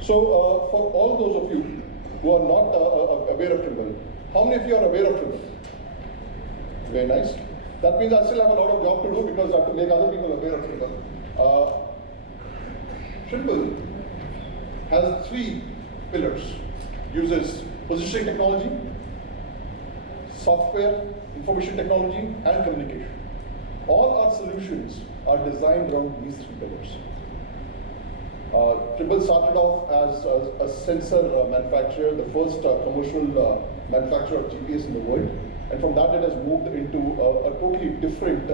So for all those of you who are not aware of Trimble, how many of you are aware of Trimble? Very nice. That means I still have a lot of job to do because I have to make other people aware of Trimble. Trimble has 3 pillars. Uses positioning technology, software, information technology, and communication. All our solutions are designed around these 3 pillars. Trimble started off as a sensor manufacturer, the first commercial manufacturer of GPS in the world. And from that, it has moved into a totally different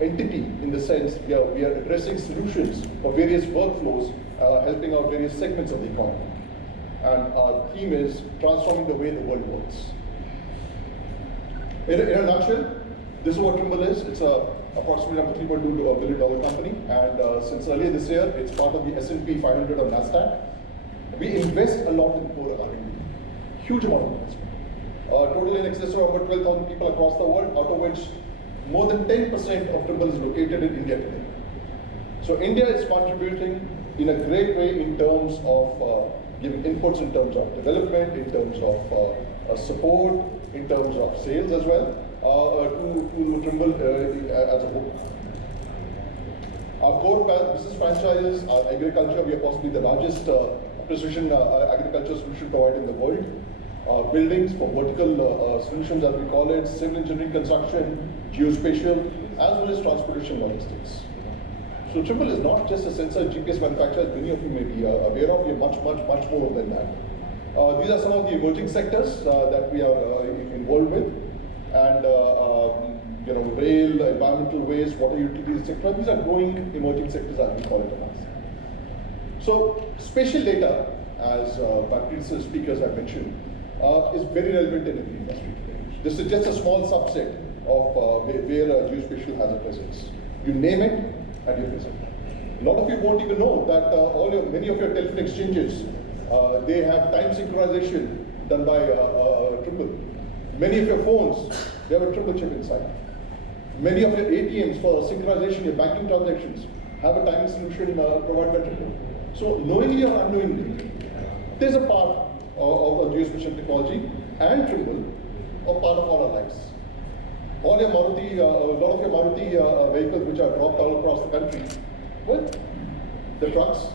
entity in the sense we are addressing solutions for various workflows, helping out various segments of the economy. And our theme is transforming the way the world works. In a nutshell, this is what Trimble is. It's approximately a $3.2 billion company, and since earlier this year, it's part of the S&P 500 on NASDAQ. We invest a lot in core R&D, huge amount of investment. Total in excess of about 12,000 people across the world, out of which more than 10% of Trimble is located in India today. So India is contributing in a great way in terms of giving inputs in terms of development, in terms of support, in terms of sales as well, to Trimble as a whole. Our core business franchises are agriculture. We are possibly the largest precision agriculture solution provider in the world. Buildings for vertical solutions, as we call it, civil engineering, construction, geospatial, as well as transportation logistics. So Trimble is not just a sensor GPS manufacturer, as many of you may be aware of. We are much more than that. These are some of the emerging sectors that we are involved with, and rail, environmental waste, water utilities, etc. These are growing emerging sectors, as we call it amongst. So spatial data, as my predecessor speakers have mentioned, is very relevant in every industry today. This is just a small subset of where geospatial has a presence. You name it, and you're present. A lot of you won't even know that many of your telephone exchanges, they have time synchronization done by Trimble. Many of your phones, they have a Trimble chip inside. Many of your ATMs for synchronization, your banking transactions, have a timing solution provided by Trimble. So knowingly or unknowingly, there's a part of geospatial technology and Trimble are part of all our lives. All your Maruti, a lot of your Maruti vehicles which are dropped all across the country, well, the trucks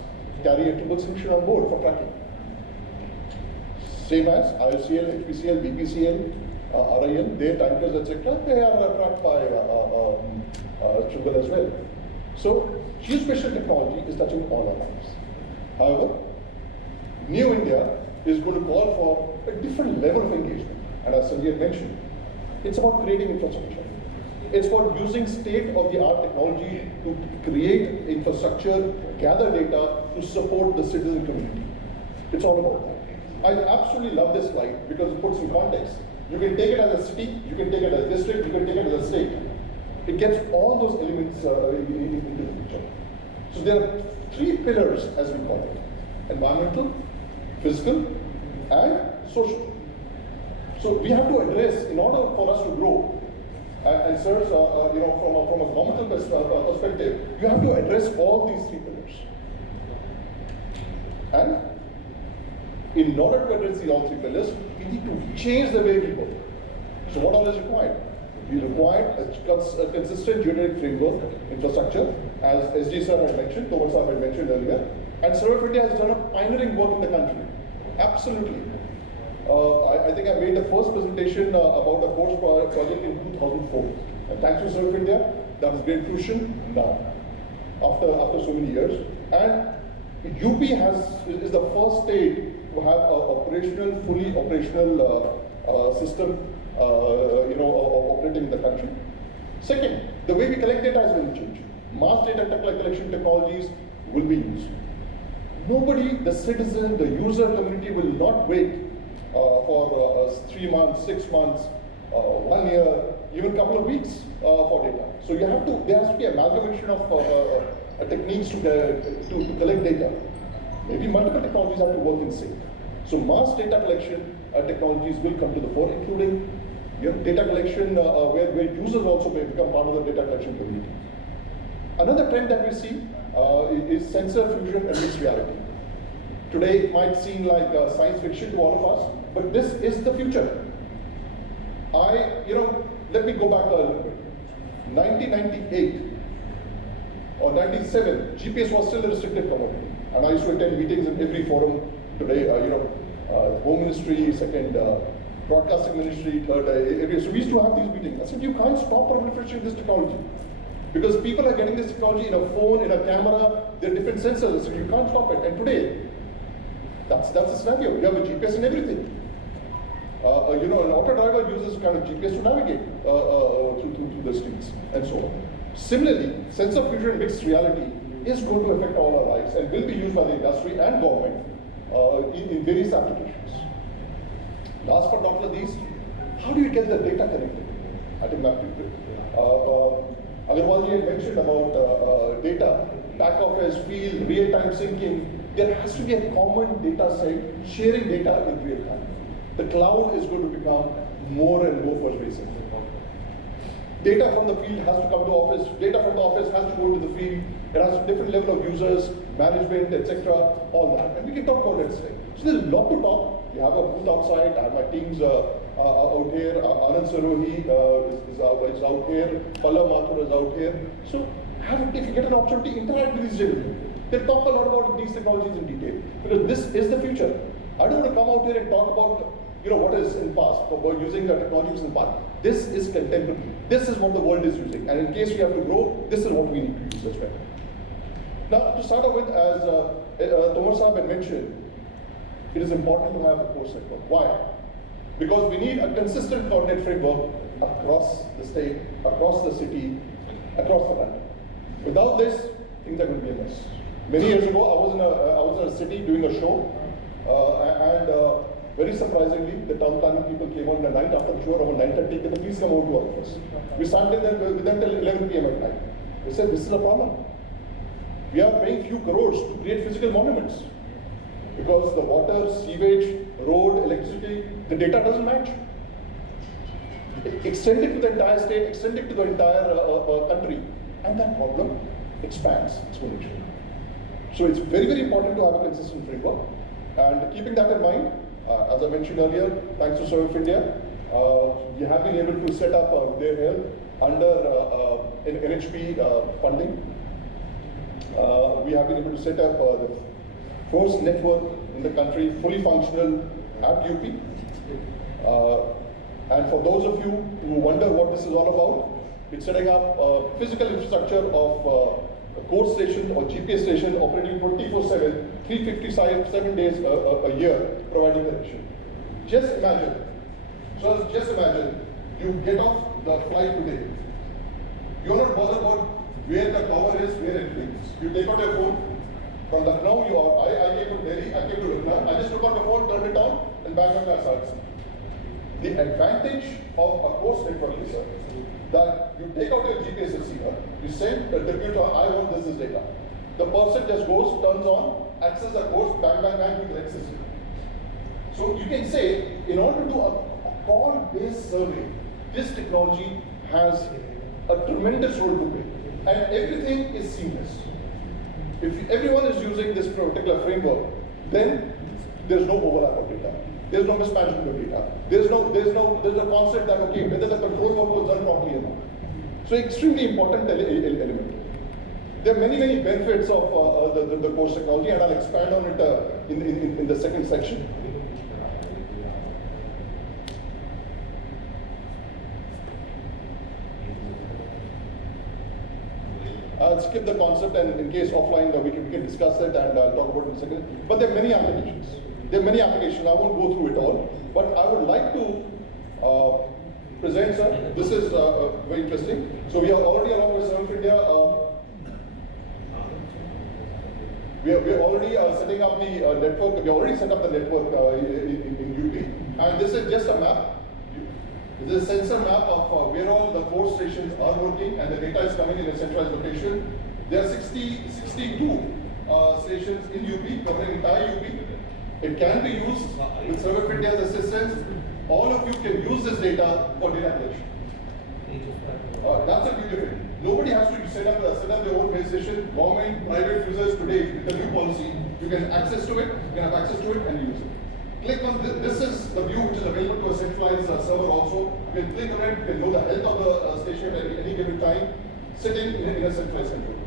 carry a Trimble solution on board for tracking. Same as IOCL, HPCL, BPCL, RIL, their tankers, etc., they are tracked by Trimble as well. So geospatial technology is touching all our lives. However, New India is going to call for a different level of engagement. And as Sanjay mentioned, it's about creating infrastructure. It's about using state-of-the-art technology to create infrastructure, gather data to support the citizen community. It's all about that. I absolutely love this slide because it puts in context. You can take it as a city, you can take it as a district, you can take it as a state. It gets all those elements into the picture. So there are 3 pillars, as we call it: environmental, physical, and social. So we have to address, in order for us to grow, and sir, from a governmental perspective, you have to address all these 3 pillars. And in order to address all 3 pillars, we need to change the way we work. So what all is required? We require a consistent geodetic framework infrastructure, as SG sir had mentioned, Thomas sir had mentioned earlier, and Survey of India has done a pioneering work in the country. Absolutely. I think I made the first presentation about a course project in 2004. And thanks to Survey of India, that was great fruition now, after so many years. And UP is the first state to have an fully operational system operating in the country. Second, the way we collect data is going to change. Mass data collection technologies will be used. Nobody, the citizen, the user community will not wait for 3 months, 6 months, 1 year, even a couple of weeks for data. So there has to be amalgamation of techniques to collect data. Maybe multiple technologies have to work in sync. So mass data collection technologies will come to the fore, including data collection where users also may become part of the data collection community. Another trend that we see is sensor fusion and mixed reality. Today it might seem like science fiction to all of us, but this is the future. Let me go back a little bit. 1998 or 97, GPS was still a restricted commodity. And I used to attend meetings in every forum today, Home Ministry, second Broadcasting Ministry, third area. So we used to have these meetings. I said, you can't stop proliferation of this technology. Because people are getting this technology in a phone, in a camera, there are different sensors, so you can't stop it. And today, that's the scenario. You have a GPS in everything. An auto driver uses kind of GPS to navigate through the streets and so on. Similarly, sensor fusion and mixed reality is going to affect all our lives and will be used by the industry and government in various applications. Last but not least, how do you get the data connected? I think that Agarwalji had mentioned about data, back office, field, real-time syncing. There has to be a common data set, sharing data in real time. The cloud is going to become more and more pervasive. Data from the field has to come to office. Data from the office has to go to the field. It has a different level of users, management, etc. All that, and we can talk about it today. So there's a lot to talk. We have a booth outside. I have my teams out here. Anand Sarohi is out here. Pallav Mathur is out here. So if you get an opportunity, interact with these gentlemen. They'll talk a lot about these technologies in detail because this is the future. I don't want to come out here and talk about what is in past, about using the technologies in the past. This is contemporary. This is what the world is using. And in case we have to grow, this is what we need to use as well. Now, to start off with, as Tomar Saab had mentioned, it is important to have a core network. Why? Because we need a consistent coordinate framework across the state, across the city, across the country. Without this, things are going to be a mess. Many years ago, I was in a city doing a show, and very surprisingly, the town planning people came on the night after the show around 9:30. Can please come over to our office? We sat with them till 11 p.m. at night. They said, this is a problem. We are paying few crores to create physical monuments because the water, sewage, road, electricity, the data doesn't match. Extend it to the entire state, extend it to the entire country, and that problem expands exponentially. So it's very, very important to have a consistent framework. And keeping that in mind, as I mentioned earlier, thanks to SurveyOf India, we have been able to set up their help under NHP funding. We have been able to set up the first network in the country, fully functional at UP. And for those of you who wonder what this is all about, it's setting up physical infrastructure of a core station or GPS station operating 24/7, 357 days a year, providing connection. Just imagine, you get off the flight today. You're not bothered about where the power is, where it is. You take out your phone. From Lucknow, I came to Delhi, I came to Lucknow. I just took out the phone, turned it on, and back on my starts. The advantage of a course network is that you take out your GPS receiver, you send a computer, I want this data. The person just goes, turns on, access the course, bang, you can access it. So you can say, in order to do a call-based survey, this technology has a tremendous role to play. And everything is seamless. If everyone is using this particular framework, then there's no overlap of data. There's no mismanagement of data. There's a concept that, okay, whether the control work was done properly or not. So extremely important element. There are many benefits of the course technology, and I'll expand on it in the second section. I'll skip the concept, and in case offline we can discuss it and I'll talk about it in a second. But there are many applications. I won't go through it all, but I would like to present, sir. This is very interesting. So we are already, along with SurveyOf India, we are already setting up the network. We already set up the network in UP, and this is just a map. This is a sensor map of where all the core stations are working, and the data is coming in a centralized location. There are 62 stations in UP, covering entire UP. It can be used with SurveyOf India's assistance. All of you can use this data for data collection. That's a beauty of it. Nobody has to set up their own base station. Government, private users today, with the new policy, you can access to it, you can have access to it and use it. Click on this. This is the view which is available to a centralized server also. You can click on it, you can know the health of the station at any given time, sitting in a centralized control room.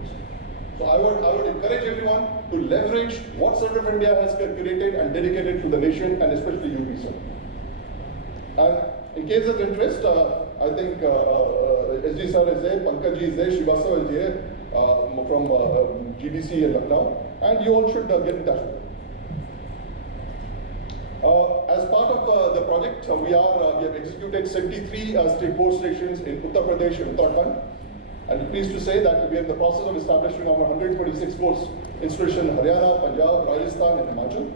So I would encourage everyone to leverage what Serve of India has created and dedicated to the nation and especially UP, sir. And in case of interest, I think SG sir is there, Pankaj ji is there, Srivastava is there from GDC in Lucknow, and you all should get in touch with them. As part of the project, we have executed 73 state post stations in Uttar Pradesh and Uttarakhand. And I'm pleased to say that we are in the process of establishing our 126 course installation in Haryana, Punjab, Rajasthan, and Himachal,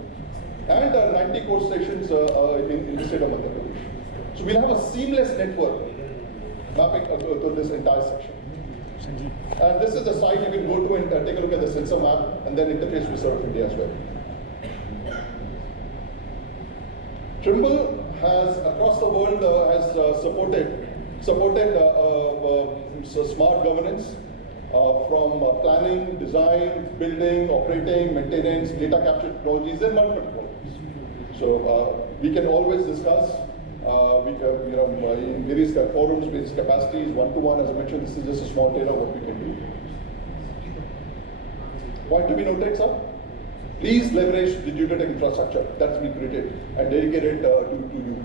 and 90 course stations in the state of Madhya Pradesh. So we'll have a seamless network mapping to this entire section. And this is the site you can go to and take a look at the sensor map and then interface with Serve of India as well. Trimble has, across the world, has supported smart governance from planning, design, building, operating, maintenance, data capture technologies, and multiple technologies. So we can always discuss. In various forums, various capacities, one-to-one. As I mentioned, this is just a small tailor what we can do. Point to be noted, sir. Please leverage the geotech infrastructure that's been created and dedicated to you.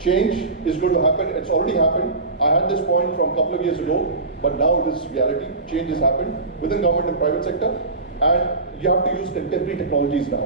Change is going to happen. It's already happened. I had this point from a couple of years ago, but now it is reality. Change has happened within government and private sector, and you have to use contemporary technologies now.